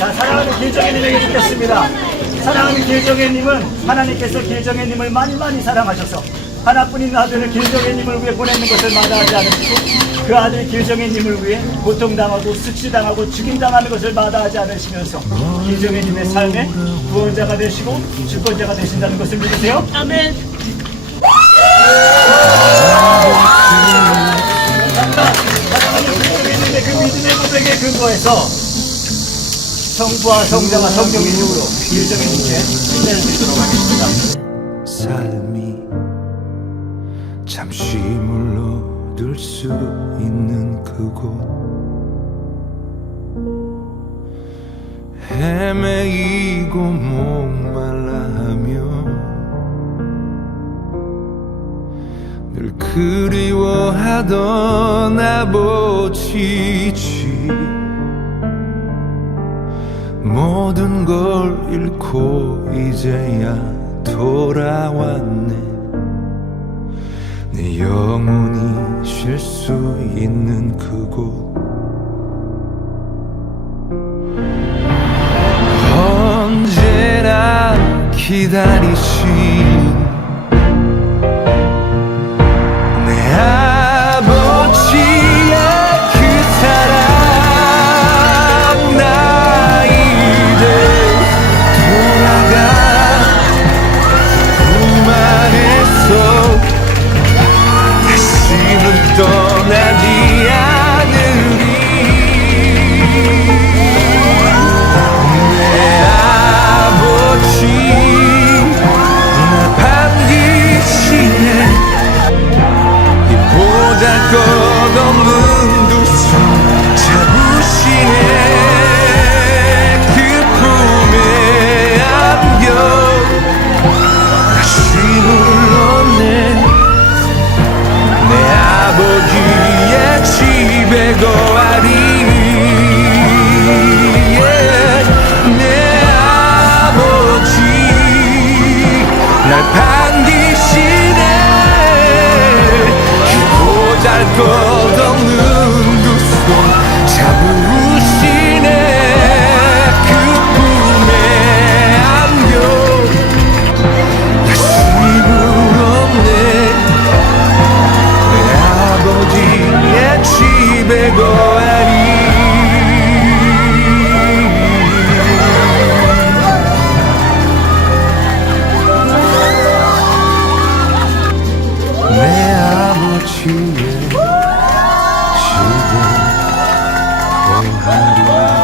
자, 사랑하는 길정혜님에게 듣겠습니다. 사랑하는 길정혜님은 하나님께서 길정혜님을 많이 많이 사랑하셔서 하나뿐인 아들을 길정혜님을 위해 보내는 것을 마다하지 않으시고 그 아들 길정혜님을 위해 고통당하고 숙시당하고 죽임당하는 것을 마다하지 않으시면서 길정혜님의 삶의 구원자가 되시고 주권자가 되신다는 것을 믿으세요? 아멘. 사랑하는 길정혜님의 그 믿음의 고백에 근거해서 성부와 성자와 성령의 이름으로 길정혜님께 신뢰를 드리도록 하겠습니다. 삶이 잠시 물러들 수 있는 그곳 헤매이고 목말라 하며 늘 그리워하던 아버지지 모든 걸 잃고 이제야 돌아왔네. 내 영혼이 쉴 수 있는 그곳. 언제나 기다리시 남기시네 그보잘 것 없는 아침에 지금 또 하루